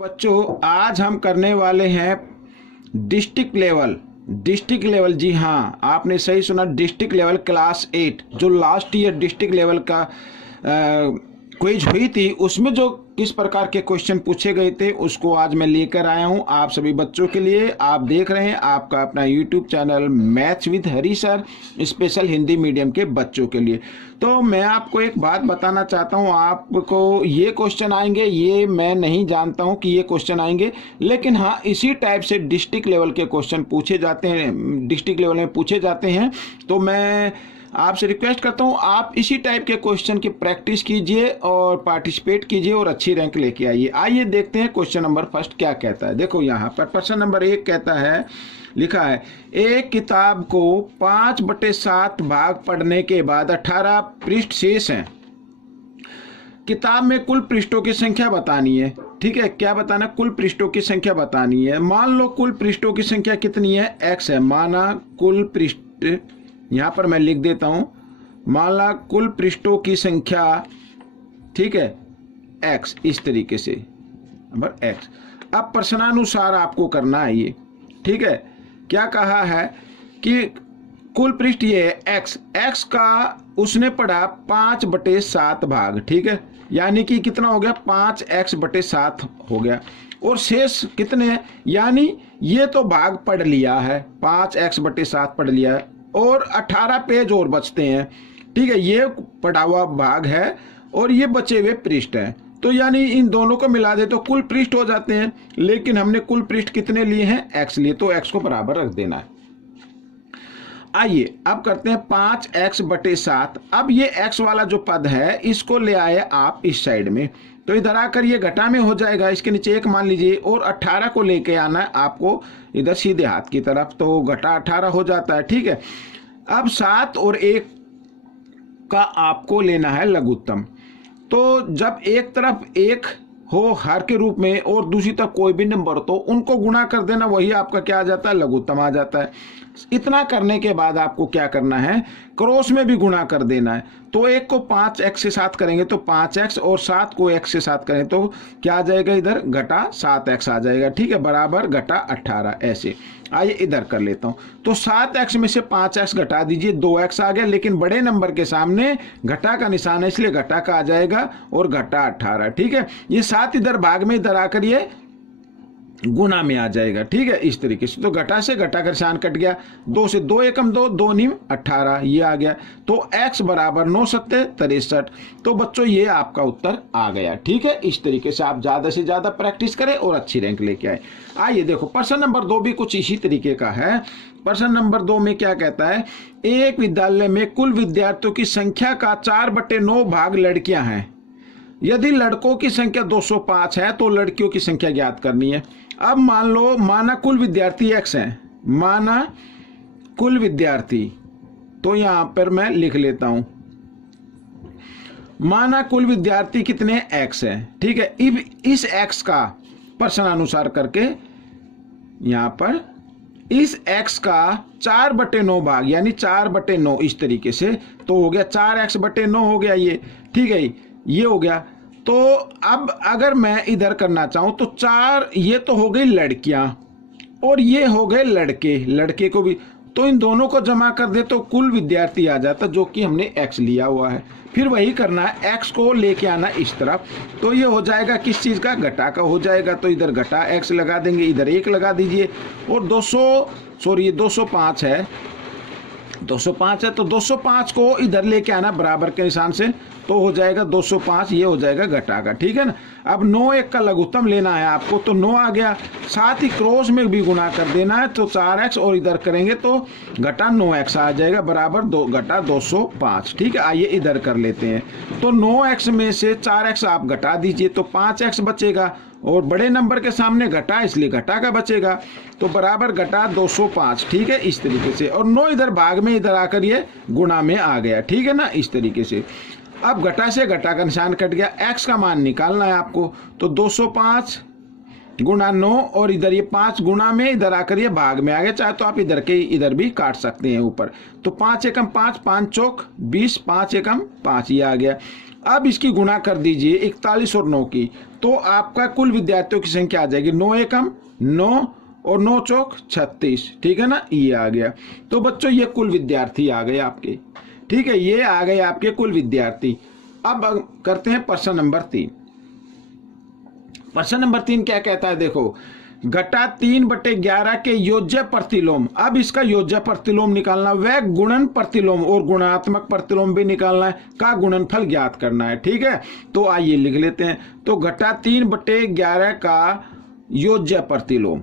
बच्चों आज हम करने वाले हैं डिस्ट्रिक्ट लेवल। जी हाँ, आपने सही सुना, डिस्ट्रिक्ट लेवल क्लास 8 जो लास्ट ईयर डिस्ट्रिक्ट लेवल का क्विज हुई थी, उसमें जो किस प्रकार के क्वेश्चन पूछे गए थे उसको आज मैं लेकर आया हूं आप सभी बच्चों के लिए। आप देख रहे हैं आपका अपना YouTube channel maths with Hari sir, special Hindi medium के बच्चों के लिए। तो मैं आपको एक बात बताना चाहता हूं, आपको ये क्वेश्चन आएंगे, ये मैं नहीं जानता हूं कि ये क्वेश्चन आएंगे, लेकिन हाँ इसी टाइप से डिस्ट्रिक्ट लेवल के क्वेश्चन पूछे जाते हैं, डिस्ट्रिक्ट लेवल में पूछे जाते हैं। तो मैं आपसे रिक्वेस्ट करता हूं आप इसी टाइप के क्वेश्चन की प्रैक्टिस कीजिए और पार्टिसिपेट कीजिए और अच्छी रैंक लेके आइए। आइए देखते हैं क्वेश्चन नंबर फर्स्ट क्या कहता है। देखो यहाँ पर प्रश्न नंबर 1 कहता है, लिखा है, एक किताब को 5/7 भाग पढ़ने के बाद 18 पृष्ठ शेष हैं। किताब में कुल पृष्ठों की संख्या बतानी है। ठीक है, क्या बताना? कुल पृष्ठों की संख्या बतानी है। मान लो कुल पृष्ठों की संख्या कितनी है? x है। माना कुल पृष्ठ, यहां पर मैं लिख देता हूं, मान ला कुल पृष्ठों की संख्या, ठीक है, x, इस तरीके से नंबर x। अब प्रश्नानुसार आपको करना है ये। ठीक है, क्या कहा है कि कुल पृष्ठ ये है x का उसने पढ़ा 5/7 भाग। ठीक है, यानी कि कितना हो गया? 5x/7 हो गया। और शेष कितने हैं? यानी ये तो भाग पढ़ लिया है, 5x/7 पढ़ लिया है और 18 पेज और बचते हैं। ठीक है, ये पढ़ा हुआ भाग है और ये बचे हुए पृष्ठ हैं। तो यानी इन दोनों को मिला दे तो कुल पृष्ठ हो जाते हैं, लेकिन हमने कुल पृष्ठ कितने लिए हैं? x लिए, तो x को बराबर रख देना है। आइए अब करते हैं 5x/7। अब ये x वाला जो पद है इसको ले आए आप इस साइड में, तो इधर आकर ये घटा में हो जाएगा, इसके नीचे 1 मान लीजिए, और 18 को लेके आना है आपको इधर सीधे हाथ की तरफ, तो घटा 18 हो जाता है। ठीक है, अब 7 और 1 का आपको लेना है लघुत्तम। तो जब एक तरफ 1 हो हर के रूप में और दूसरी तरफ कोई भी नंबर, तो उनको गुणा कर देना, वही आपका क्या आ जाता है? लघुत्तम आ जाता है। इतना करने के बाद आपको क्या करना है? क्रॉस में भी गुणा कर देना है। तो 1 को 5x से 7 करेंगे तो 5x, और 7 को x से 7 करें तो क्या आ जाएगा? इधर घटा 7x आ जाएगा। ठीक है, बराबर घटा 18 ऐसे। आइए इधर कर लेता हूं, तो 7x में से 5x घटा दीजिए, 2x आ गया, लेकिन बड़े नंबर के सामने घटा का निशान है इसलिए घटा का आ जाएगा और घटा 18। ठीक है, ये 7 इधर भाग में, इधर आकर ये गुना में आ जाएगा। ठीक है, इस तरीके से। तो घटा से घटा का निशान कट गया, 2 से 2 एकम 2, 2 नीम 18, ये आ गया। तो x बराबर 9 सत्ते 63। तो बच्चों ये आपका उत्तर आ गया। ठीक है, इस तरीके से आप ज्यादा से ज्यादा प्रैक्टिस करें और अच्छी रैंक लेके आए। आइए देखो प्रश्न नंबर 2 भी कुछ इसी तरीके का है। प्रश्न नंबर 2 में क्या कहता है? एक विद्यालय में कुल विद्यार्थियों की संख्या का 4/9 भाग लड़कियां हैं। यदि लड़कों की संख्या 205 है तो लड़कियों की संख्या ज्ञात करनी है। अब मान लो, माना कुल विद्यार्थी x हैं, माना कुल विद्यार्थी, तो यहां पर मैं लिख लेता हूं, माना कुल विद्यार्थी कितने? x है। ठीक है, इस x का प्रश्नानुसार करके यहां पर इस x का 4/9 भाग, यानी 4/9 इस तरीके से, तो हो गया 4x/9 हो गया ये। ठीक है, ये हो गया। तो अब अगर मैं इधर करना चाहूं तो 4, ये तो हो गई लड़कियां और ये हो गए लड़के, लड़के को भी, तो इन दोनों को जमा कर दे तो कुल विद्यार्थी आ जाता, जो कि हमने x लिया हुआ है। फिर वही करना है, x को लेके आना इस तरफ, तो ये हो जाएगा किस चीज का? घटा का हो जाएगा। तो इधर घटा x लगा देंगे, इधर 1 लगा दीजिए, और 205 है, 205 है, तो 205 को इधर लेके आना बराबर के निशान से, तो हो जाएगा 205, ये हो जाएगा घटा का। ठीक है ना। अब 9 1 का लघुत्तम लेना है आपको, तो 9 आ गया, साथ ही क्रॉस में भी गुणा कर देना है, तो 4x और इधर करेंगे तो घटा 9x आ जाएगा, बराबर 2 घटा 205। ठीक है, आइए इधर कर लेते हैं। तो 9x में से 4x आप घटा दीजिए तो 5x बचेगा, और बड़े नंबर के सामने घटा इसलिए घटा का बचेगा, तो बराबर घटा 205। ठीक है, इस तरीके से। और 9 इधर भाग में, इधर आकर ये गुणा में आ गया। ठीक है ना, इस तरीके से। अब घटा से घटा का निशान कट गया, x का मान निकालना है आपको, तो 205 गुणा 9, और इधर ये 5 गुणा में, इधर आकर ये भाग में आ गया। चाहे तो आप इधर के इधर भी काट सकते हैं ऊपर। तो 5 एकम 5, 5 चौक 20, 5 एकम 5, ये आ गया। अब इसकी गुणा कर दीजिए 41 और 9 की, तो आपका कुल विद्यार्थियों की संख्या आ जाएगी 9 एकम 9 और 9 चौक 36, ठीक है ना, ये आ गया। तो बच्चों ये कुल विद्यार्थी आ गए आपके, ठीक है, ये आ गए आपके कुल विद्यार्थी। अब करते हैं प्रश्न नंबर 3। प्रश्न नंबर 3 क्या कहता है, देखो घटा 3/11 के योज्य प्रतिलोम। अब इसका योज्य प्रतिलोम निकालना, वह गुणन प्रतिलोम और गुणात्मक प्रतिलोम भी निकालना है, का गुणनफल ज्ञात करना है, ठीक है। तो आइए लिख लेते हैं। तो घटा 3/11 का योज्य प्रतिलोम,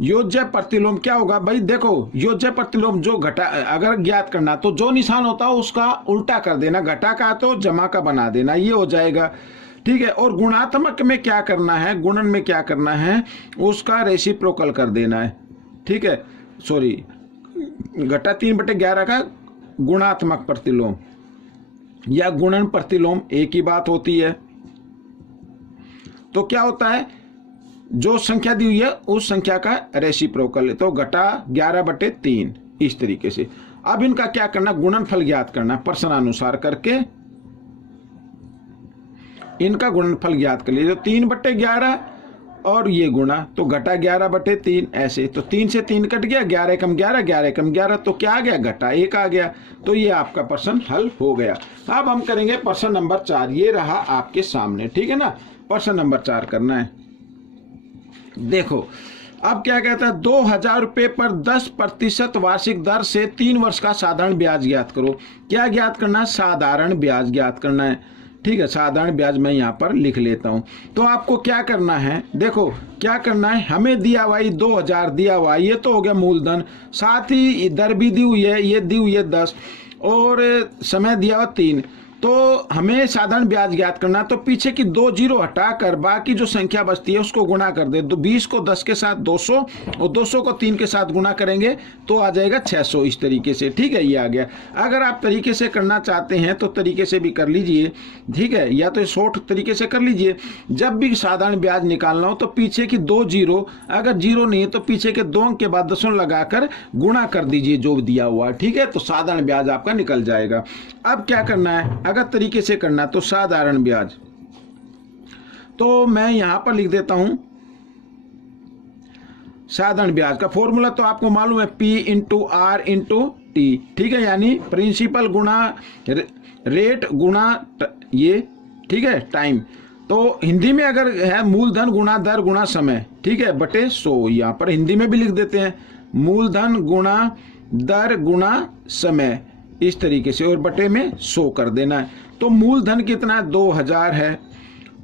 योज्य प्रतिलोम क्या होगा भाई, देखो योज्य प्रतिलोम जो घटा अगर ज्ञात करना तो जो निशान होता है उसका उल्टा कर देना, घटा का तो जमा का बना देना, ये हो जाएगा, ठीक है। और गुणात्मक में क्या करना है, गुणन में क्या करना है, उसका रेसिप्रोकल कर देना है, ठीक है। सॉरी, घटा 3/11 का गुणात्मक प्रतिलोम या गुणन प्रतिलोम एक ही बात होती है। तो क्या होता है, जो संख्या दी हुई है उस संख्या का रेसिप्रोकल, तो घटा 11/3 इस तरीके से। अब इनका क्या करना, गुणनफल ज्ञात करना, प्रश्नानुसार करके इनका गुणनफल ज्ञात कर लीजिए। तो 3/11 और ये गुणा, तो घटा 11/3 ऐसे, तो 3 से 3 कट गया, 11 एकम 11, 11 एकम 11, तो क्या आ गया, घटा 1 आ गया। तो ये आपका प्रश्न हल हो गया। अब हम करेंगे प्रश्न नंबर 4, ये रहा आपके सामने, ठीक है ना। प्रश्न नंबर 4 करना है। देखो अब क्या कहता है, 2000 रुपये पर 10% वार्षिक दर से 3 वर्ष का साधारण ब्याज ज्ञात करो। क्या ज्ञात करना है, साधारण ब्याज ज्ञात करना है, ठीक है। साधारण ब्याज मैं यहाँ पर लिख लेता हूँ। तो आपको क्या करना है, देखो क्या करना है, हमें दिया हुआ 2000 दिया हुआ, ये तो हो गया मूलधन, साथ ही दर भी दी हुई है, ये दी हुई है 10 और समय दिया हुआ 3। तो हमें साधारण ब्याज ज्ञात करना, तो पीछे की 2 जीरो हटाकर बाकी जो संख्या बचती है उसको गुणा कर दे। तो 20 को 10 के साथ 200 और 200 को 3 के साथ गुणा करेंगे तो आ जाएगा 600, इस तरीके से, ठीक है, ये आ गया। अगर आप तरीके से करना चाहते हैं तो तरीके से भी कर लीजिए, ठीक है, या तो शॉर्ट तरीके से कर लीजिए। जब भी साधारण ब्याज निकालना हो तो पीछे की 2 जीरो, अगर जीरो नहीं है तो पीछे के 2 अंक के बाद दशमलव लगाकर गुणा कर दीजिए जो दिया हुआ, ठीक है, तो साधारण ब्याज आपका निकल जाएगा। अब क्या करना है, अगर तरीके से करना तो साधारण ब्याज, तो मैं यहां पर लिख देता हूं साधारण ब्याज का फॉर्मूला तो आपको मालूम है, P into R into T, ठीक है, यानी प्रिंसिपल गुणा रेट गुणा ये, ठीक है, टाइम। तो हिंदी में अगर है मूलधन गुणा दर गुणा समय, ठीक है, बटे 100, यहां पर हिंदी में भी लिख देते हैं मूलधन गुणा दर गुणा समय, इस तरीके से, और बटे में 100 कर देना है। तो मूलधन कितना है, 2000 है,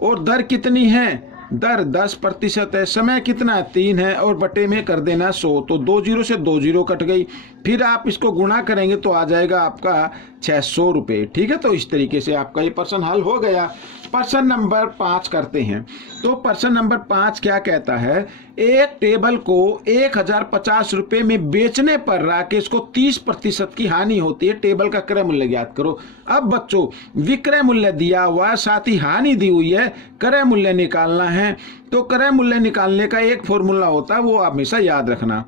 और दर कितनी है, दर 10% है, समय कितना है 3 है, और बटे में कर देना 100। तो 2 जीरो से 2 जीरो कट गई, फिर आप इसको गुणा करेंगे तो आ जाएगा आपका 600 रुपये, ठीक है। तो इस तरीके से आपका ये प्रश्न हल हो गया। प्रश्न नंबर 5 करते हैं। तो प्रश्न नंबर 5 क्या कहता है, एक टेबल को 1050 रुपये में बेचने पर राकेश को 30% की हानि होती है, टेबल का क्रय मूल्य ज्ञात करो। अब बच्चों विक्रय मूल्य दिया हुआ, साथ ही हानि दी हुई है, क्रय मूल्य निकालना है। तो क्रय मूल्य निकालने का एक फॉर्मूला होता है, वो आप हमेशा याद रखना,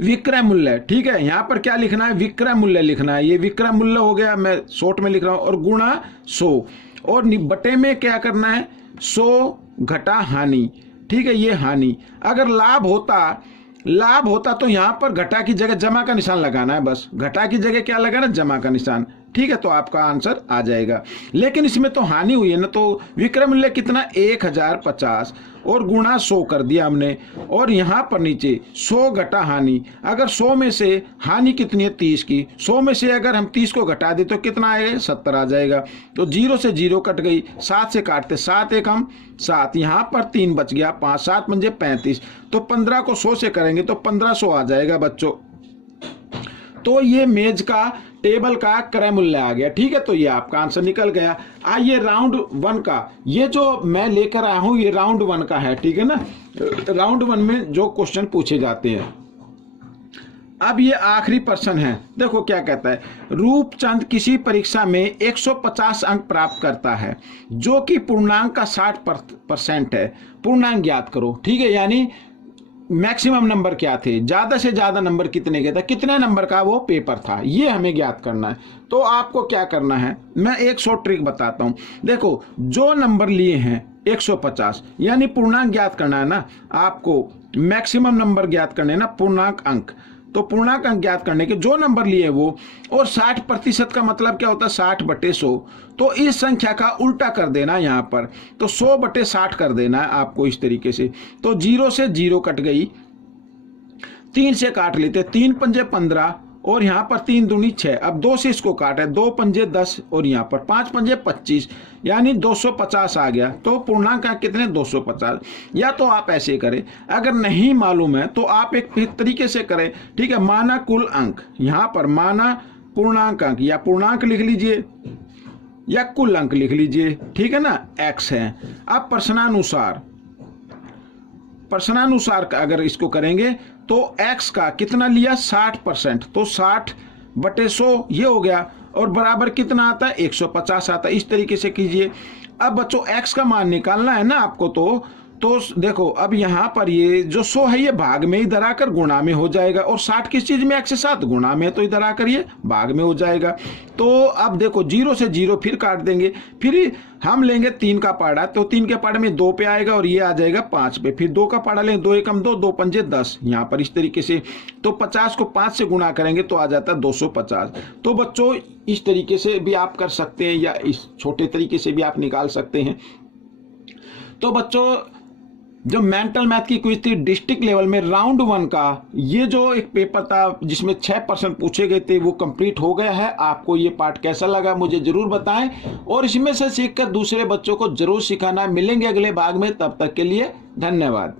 विक्रय मूल्य, ठीक है। यहां पर क्या लिखना है, विक्रय मूल्य लिखना है, ये विक्रय मूल्य हो गया, मैं शॉर्ट में लिख रहा हूं, और गुणा 100, और बटे में क्या करना है 100 घटा हानि, ठीक है, ये हानि। अगर लाभ होता तो यहां पर घटा की जगह जमा का निशान लगाना है, बस घटा की जगह क्या लगाना, जमा का निशान, ठीक है, तो आपका आंसर आ जाएगा। लेकिन इसमें तो हानि हुई है ना, तो विक्रय मूल्य कितना 1050 और गुणा 100 कर दिया हमने, और यहां पर नीचे 100 घटा हानि। अगर 100 में से हानि कितनी है 30 की, 100 में से अगर हम 30 को घटा दे तो कितना आएगा 70 आ जाएगा। तो 0 से 0 कट गई, 7 से काटते 7 एकम 7, यहां पर 3 बच गया, 5 7 पंजे 35, तो 15 को 100 से करेंगे तो 1500 आ जाएगा बच्चों। तो ये मेज का टेबल का क्रय मूल्य आ गया, ठीक है, तो ये आपका आंसर निकल गया। आइए राउंड 1 का, ये जो मैं लेकर आया हूं ये राउंड 1 का है, ठीक है ना। राउंड 1 में जो क्वेश्चन पूछे जाते हैं, अब ये आखिरी प्रश्न है। देखो क्या कहता है, रूपचंद किसी परीक्षा में 150 अंक प्राप्त करता है जो कि पूर्णांक का 60% है, पूर्णांक ज्ञात करो, ठीक है, यानी मैक्सिमम नंबर क्या थे, ज़्यादा से ज़्यादा नंबर कितने के था, कितने नंबर का वो पेपर था, ये हमें ज्ञात करना है। तो आपको क्या करना है, मैं एक शॉर्ट ट्रिक बताता हूँ। देखो, जो नंबर लिए हैं 150, यानी पूर्णांक ज्ञात करना है ना आपको, मैक्सिमम नंबर ज्ञात करने ना, पूर्णांक अंक। तो पूर्णांक अंक ज्ञात करने के जो नंबर लिए वो, और 60% का मतलब क्या होता है, 60/100। तो इस संख्या का उल्टा कर देना यहाँ पर, तो 100/60 कर देना है आपको इस तरीके से। तो 0 से 0 कट गई, 3 से काट लेते, 3 पंजे 15 और यहाँ पर 3 दूनी 6। अब 2 से इसको काटे, 2 पंजे 10 और यहाँ पर 5 पंजे 25, यानी 250 आ गया। तो पूर्णांक अंक कितने, 250। या तो आप ऐसे करें, अगर नहीं मालूम है तो आप एक तरीके से करें, ठीक है, माना कुल अंक, यहाँ पर माना पूर्णांक अंक, या पूर्णांक लिख लीजिए या कुल अंक लिख लीजिए, ठीक है ना, x है। अब प्रश्नानुसार अगर इसको करेंगे तो x का कितना लिया, 60%, तो 60/100 ये हो गया, और बराबर कितना आता है, 150 आता है। इस तरीके से कीजिए। अब बच्चों x का मान निकालना है ना आपको, तो देखो, अब यहाँ पर ये जो 100 है ये भाग में इधर आकर गुणा में हो जाएगा, और 60 किस चीज में, x से 7 गुणा में, तो इधर आकर ये भाग में हो जाएगा। तो अब देखो 0 से 0 फिर काट देंगे, फिर हम लेंगे 3 का पाड़ा, तो 3 के पाड़े में 2 पे आएगा और ये आ जाएगा 5 पे, फिर 2 का पाड़ा लें, 2 एकम 2, 2 पंजे 10, यहाँ पर इस तरीके से। तो 50 को 5 से गुणा करेंगे तो आ जाता है 250। तो बच्चों इस तरीके से भी आप कर सकते हैं, या इस छोटे तरीके से भी आप निकाल सकते हैं। तो बच्चों जो मेंटल मैथ की क्विज थी डिस्ट्रिक्ट लेवल में राउंड 1 का, ये जो एक पेपर था जिसमें 6% पूछे गए थे, वो कंप्लीट हो गया है। आपको ये पार्ट कैसा लगा मुझे जरूर बताएं, और इसमें से सीखकर दूसरे बच्चों को जरूर सिखाना। मिलेंगे अगले भाग में, तब तक के लिए धन्यवाद।